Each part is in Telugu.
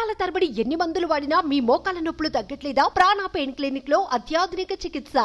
సంవత్సరాల తరబడి ఎన్ని మందులు వాడినా మీ మోకాల నొప్పులు తగ్గట్లేదా? ప్రాణ పెయిన్ క్లినిక్ లో అత్యాధునిక చికిత్స.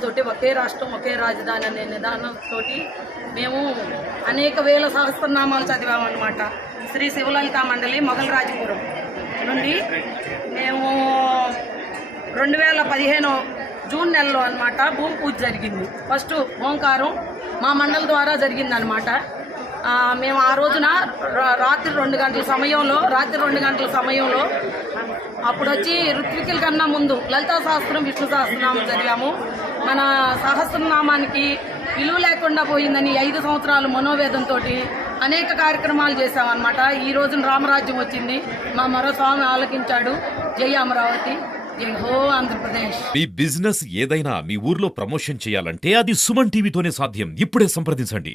నినాదంతో ఒకే రాష్ట్రం ఒకే రాజధాని అనే నిదానంతో మేము అనేక వేల సహస్రనామాలు చదివామన్నమాట. శ్రీ శివలలితా మండలి మొగల్రాజపురం నుండి మేము 2015 జూన్ నెలలో అన్నమాట భూమి పూజ జరిగింది. ఫస్ట్ ఓంకారం మా మండలి ద్వారా జరిగిందనమాట. మేము ఆ రోజున రాత్రి 2 గంటల సమయంలో అప్పుడు వచ్చి ఋత్వికుల కన్నా ముందు లలితా సహస్రం విష్ణు సహస్రనామం చదివాము. మన సహస్రనామానికి విలువ లేకుండా పోయిందని 5 సంవత్సరాలు మనోవేదంతో అనేక కార్యక్రమాలు చేశామన్నమాట. ఈ రోజున రామరాజ్యం వచ్చింది. మా మరో స్వామి ఆలకించాడు. జై అమరావతి, జై హో ఆంధ్రప్రదేశ్. మీ బిజినెస్ ఏదైనా మీ ఊర్లో ప్రమోషన్ చేయాలంటే అది సుమన్ టీవీతోనే సాధ్యం. ఇప్పుడే సంప్రదించండి.